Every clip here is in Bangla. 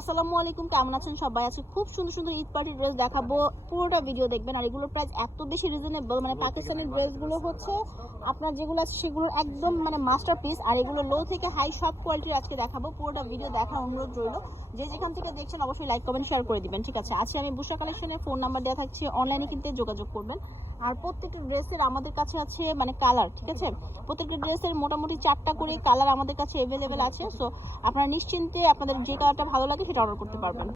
আসসালামু আলাইকুম কেমন আছেন সবাই? আছে খুব সুন্দর সুন্দর ঈদ পার্টি ড্রেস দেখাবো। পুরোটা ভিডিও দেখবেন আর এগুলোর প্রাইস এত বেশি রিজনেবল মানে পাকিস্তানি ড্রেসগুলো হচ্ছে আপনার যেগুলো আছে সেগুলো একদম মানে মাস্টারপিস আর এগুলো লো থেকে হাই সব কোয়ালিটির আজকে দেখাবো। পুরোটা ভিডিও দেখার অনুরোধ রইল। যে যেখান থেকে দেখছেন অবশ্যই লাইক কমেন্ট শেয়ার করে দিবেন ঠিক আছে? আজকে আমি বুসা কালেকশনের ফোন নাম্বার দেওয়া থাকছে অনলাইনে কিনতে যোগাযোগ করবেন। আর প্রত্যেকটা ড্রেসের আমাদের কাছে আছে মানে কালার ঠিক আছে? প্রত্যেকটা ড্রেসের মোটামুটি চারটা করে কালার আমাদের কাছে অ্যাভেলেবেল আছে। সো আপনারা নিশ্চিন্তে আপনাদের যে কালারটা ভালো লাগে সেটা অর্ডার করতে পারবেন।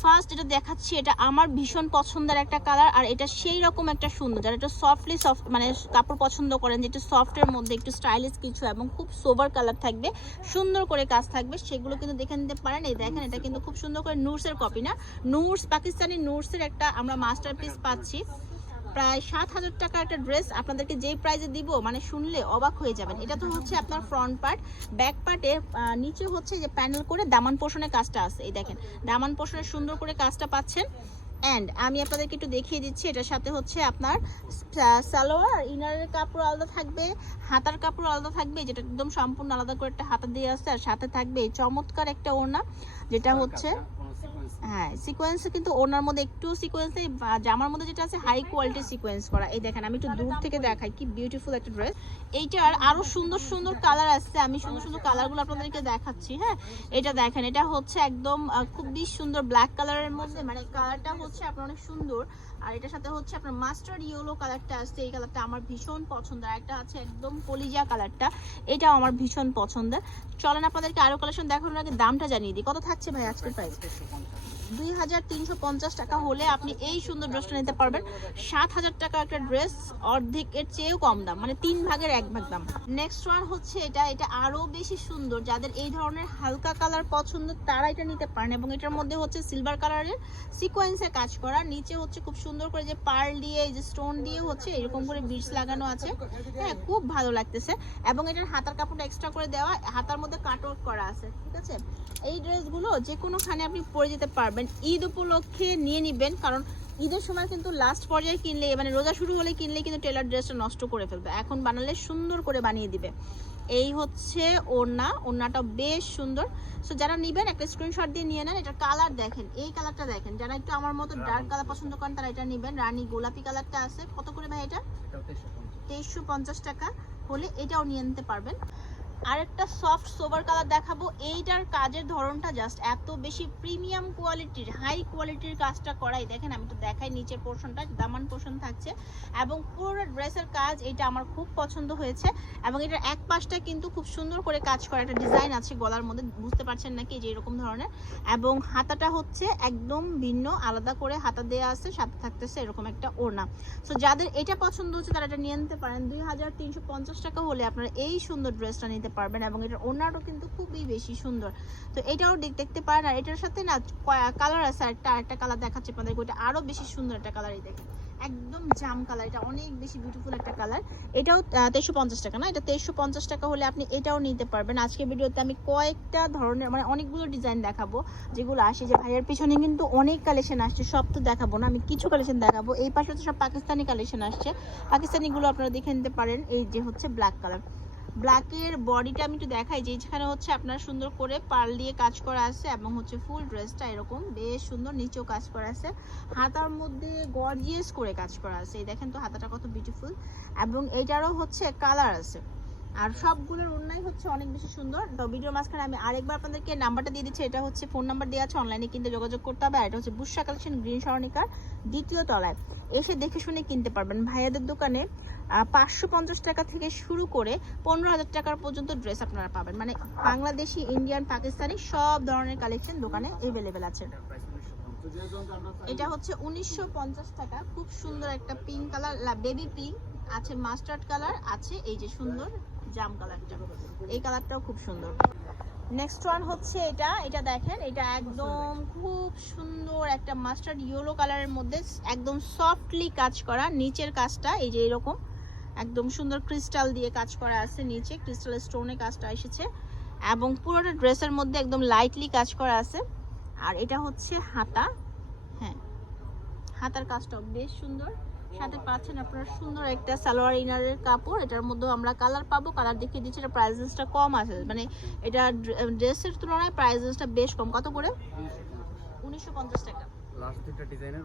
ফার্স্ট এটা দেখাচ্ছি, এটা আমার ভীষণ পছন্দের একটা কালার আর এটা সেই রকম একটা সুন্দর। যারা একটু সফটলি সফট মানে কাপড় পছন্দ করেন, যে একটু সফটের মধ্যে একটু স্টাইলিশ কিছু এবং খুব সোবার কালার থাকবে, সুন্দর করে কাজ থাকবে, সেগুলো কিন্তু দেখে নিতে পারেন। এই দেখেন, এটা কিন্তু খুব সুন্দর করে নুরসের কপি না? নুরস, পাকিস্তানি নুরসের একটা আমরা মাস্টার পিস পাচ্ছি। প্রায় সাত হাজার টাকার একটা ড্রেস আপনাদেরকে যেই প্রাইজে দিব মানে শুনলে অবাক হয়ে যাবেন। এটা তো হচ্ছে আপনার ফ্রন্ট পার্ট ব্যাক পার্টে নিচে হচ্ছে যে প্যানেল করে দামান পোষণের কাজটা আছে। এই দেখেন দামান পোষণের সুন্দর করে কাজটা পাচ্ছেন। অ্যান্ড আমি আপনাদেরকে একটু দেখিয়ে দিচ্ছি এটার সাথে হচ্ছে আপনার সালোয়ার ইনারের কাপড় আলাদা থাকবে হাতার কাপড় আলাদা থাকবে যেটা একদম সম্পূর্ণ আলাদা করে একটা হাতা দিয়ে আসছে আর সাথে থাকবে চমৎকার একটা ওড়না যেটা হচ্ছে হ্যাঁ সিকোয়েন্স কিন্তু ওনার মধ্যে একটু সিকোয়েন্স জামার মধ্যে যেটা আছে হাই কোয়ালিটির সিকোয়েন্স করা। এই দেখেন আমি একটু দূর থেকে দেখাই কি বিউটিফুল একটা ড্রেস এইটার আরও সুন্দর সুন্দর কালার আছে আমি সুন্দর সুন্দর কালারগুলো আপনাদেরকে দেখাচ্ছি হ্যাঁ? এটা দেখেন এটা হচ্ছে একদম খুবই সুন্দর ব্ল্যাক কালারের মধ্যে মানে কালারটা হচ্ছে আপনার অনেক সুন্দর। আর এটার সাথে হচ্ছে আপনার মাস্টার ইয়েলো কালারটা আসছে। এই কালারটা আমার ভীষণ পছন্দ আর একটা আছে একদম কলিজা কালারটা এটাও আমার ভীষণ পছন্দের। চলেন আপনাদেরকে আরও কালেকশন দেখানোর আগে দামটা জানিয়ে দিই। কত থাকছে ভাই আজকের প্রাইস দুই হাজার তিনশো পঞ্চাশ টাকা হলে আপনি এই সুন্দর ড্রেসটা নিতে পারবেন। সাত হাজার টাকা একটা ড্রেস, অর্ধেকের চেয়েও কম দাম মানে তিন ভাগের এক ভাগ দাম। নেক্সট ওয়ান হচ্ছে এটা এটা আরও বেশি সুন্দর। যাদের এই ধরনের হালকা কালার পছন্দ, তারা এটা নিতে পারেন এবং এটার মধ্যে হচ্ছে সিলভার কালারের সিকোয়েন্সে কাজ করা। নিচে হচ্ছে খুব সুন্দর করে যে পার্ল দিয়ে, এই যে স্টোন দিয়ে হচ্ছে এরকম করে বিটস লাগানো আছে। হ্যাঁ খুব ভালো লাগতেছে। এবং এটার হাতার কাপড়টা এক্সট্রা করে দেওয়া, হাতার মধ্যে কাট করা আছে, ঠিক আছে? এই ড্রেসগুলো যে কোনোখানে আপনি পরে যেতে পারবেন। ঈদ উপলক্ষে নিয়ে নিবেন কারণ ঈদের সময় কিন্তু লাস্ট পর্যায়ে কিনলে মানে রোজা শুরু হলে কিনলে কিন্তু টেলার ড্রেসটা নষ্ট করে ফেলবে। এখন বানালে সুন্দর করে বানিয়ে দিবে। এই হচ্ছে ওড়না। ওড়নাটা বেশ সুন্দর। সো যারা নিবেন একটা স্ক্রিনশট দিয়ে নিয়ে নেন। এটা কালার দেখেন। এই কালারটা দেখেন। যারা একটু আমার মতো ডার্ক কালার পছন্দ করেন তারা এটা নিবেন। রানী গোলাপি কালারটা আছে। কত করে ভাই এটা? তেইশশো পঞ্চাশ টাকা হলে এটাও নিয়ে নিতে পারবেন। আরেকটা সফট সোবার কালার দেখাবো। এইটার কাজের ধরনটা জাস্ট এত বেশি প্রিমিয়াম কোয়ালিটির হাই কোয়ালিটির কাজটা করাই। দেখেন, আমি তো দেখাই, নিচের পোর্শনটা দামান পোর্শন থাকছে। এবং পুরো ড্রেসের কাজ এটা আমার খুব পছন্দ হয়েছে। এবং এটার এক পাশটা কিন্তু খুব সুন্দর করে কাজ করা একটা ডিজাইন আছে গলার মধ্যে। বুঝতে পারছেন নাকি? যে এরকম ধরনের। এবং হাতাটা হচ্ছে একদম ভিন্ন, আলাদা করে হাতা দেওয়া আছে, সাথে থাকতেছে এরকম একটা ওড়না। সো যাদের এটা পছন্দ হচ্ছে, তারা এটা নিয়ে নিতে পারেন। দুই হাজার তিনশো পঞ্চাশ টাকা হলে আপনারা এই সুন্দর ড্রেসটা নিতে পারবেন এবং এটার ওড়নাটাও কিন্তু খুবই বেশি সুন্দর। তো এটাও দেখতে পারেন। আর এটার সাথে না কালার আছে, একটা, আরেকটা কালার দেখাচ্ছে আপনাদের ওইটা আরও বেশি সুন্দর একটা কালার কালারই দেখেন। একদম জাম কালার এটা অনেক বেশি বিউটিফুল একটা কালার এটাও তেইশশো পঞ্চাশ টাকা না? এটা তেইশশো পঞ্চাশ টাকা হলে আপনি এটাও নিতে পারবেন। আজকে ভিডিওতে আমি কয়েকটা ধরনের মানে অনেকগুলো ডিজাইন দেখাবো, যেগুলো আসে যে ভাইয়ের পিছনে কিন্তু অনেক কালেকশন আসছে। সব তো দেখাবো না। আমি কিছু কালেকশন দেখাবো। এই পাশে তো সব পাকিস্তানি কালেকশন আসছে। পাকিস্তানিগুলো আপনারা দেখে নিতে পারেন। এই যে হচ্ছে ব্ল্যাক কালার ব্ল্যাকের বডিটা আমি একটু দেখাই, যে যেখানে হচ্ছে আপনার সুন্দর করে পাল দিয়ে কাজ করা আছে এবং হচ্ছে ফুল ড্রেসটা এরকম বেশ সুন্দর নিচেও কাজ করা আছে। হাতার মধ্যে গর্জিয়াস করে কাজ করা আছে। এই দেখেন তো হাতাটা কত বিউটিফুল এবং এটারও হচ্ছে কালার আছে। আর সবগুলোর অন্যায় হচ্ছে অনেক বেশি সুন্দর। তো ভিডিওর মাঝখানে আমি আরেকবার আপনাদেরকে নাম্বারটা দিয়ে দিচ্ছি। এটা হচ্ছে ফোন নাম্বার দেওয়া আছে অনলাইনে কিনতে যোগাযোগ করতে হবে। আর এটা হচ্ছে বুসা কালেকশন গ্রিন সরণিকার দ্বিতীয় তলায়। এসে দেখে শুনে কিনতে পারবেন। ভাইয়াদের দোকানে পাঁচশো পঞ্চাশ টাকা থেকে শুরু করে পনেরো হাজার টাকার পর্যন্ত ড্রেস আপনারা পাবেন। মানে বাংলাদেশি ইন্ডিয়ান পাকিস্তানি সব ধরনের কালেকশন দোকানে অ্যাভেলেবেল আছে। এটা হচ্ছে উনিশশো পঞ্চাশ টাকা। খুব সুন্দর একটা পিঙ্ক কালার বেবি পিঙ্ক আছে মাস্টার্ড কালার আছে। এই যে সুন্দর জাম কালারটা। এই কালারটাও খুব সুন্দর। নেক্সট ওয়ান হচ্ছে এটা। এটা দেখেন, এটা একদম খুব সুন্দর একটা মাস্টার্ড ইয়েলো কালারের মধ্যে একদম সফটলি কাজ করা নিচের কাজটা। এই যে এরকম একদম সুন্দর ক্রিস্টাল দিয়ে কাজ করা আছে নিচে। ক্রিস্টাল স্টোনে কাজটা এসেছে। এবং পুরোটা ড্রেসের মধ্যে একদম লাইটলি কাজ করা আছে। আর এটা হচ্ছে হাতা। হ্যাঁ হাতার কাজটাও বেশ সুন্দর। সাথে পাচ্ছেন আপনারা সুন্দর একটা সালোয়ার ইনারের কাপড়। এটার মধ্যে আমরা কালার পাবো। কালার দেখিয়ে দিচ্ছি এটা প্রাইসেসটা কম আছে। মানে এটা ড্রেসের তুলনায় প্রাইসেসটা বেশ কম। কত করে? উনিশশো পঞ্চাশ টাকা। লাস্ট ডিজাইনের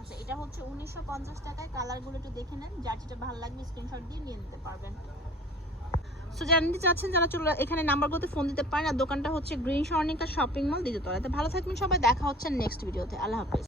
আচ্ছা এটা হচ্ছে উনিশশো পঞ্চাশ টাকায়। কালারগুলো একটু দেখে নেন। যার যেটা ভালো লাগবে স্ক্রিনশট দিয়ে নিয়ে নিতে পারবেন। সো চাচ্ছেন যারা চলে এখানে নাম্বারগুলোতে ফোন দিতে পারেন। আর দোকানটা হচ্ছে গ্রিন স্বর্ণিকা শপিং মল দ্বিতীয় তলাতে। ভালো থাকবেন সবাই। দেখা হচ্ছে নেক্সট ভিডিওতে আল্লাহ হাফেজ।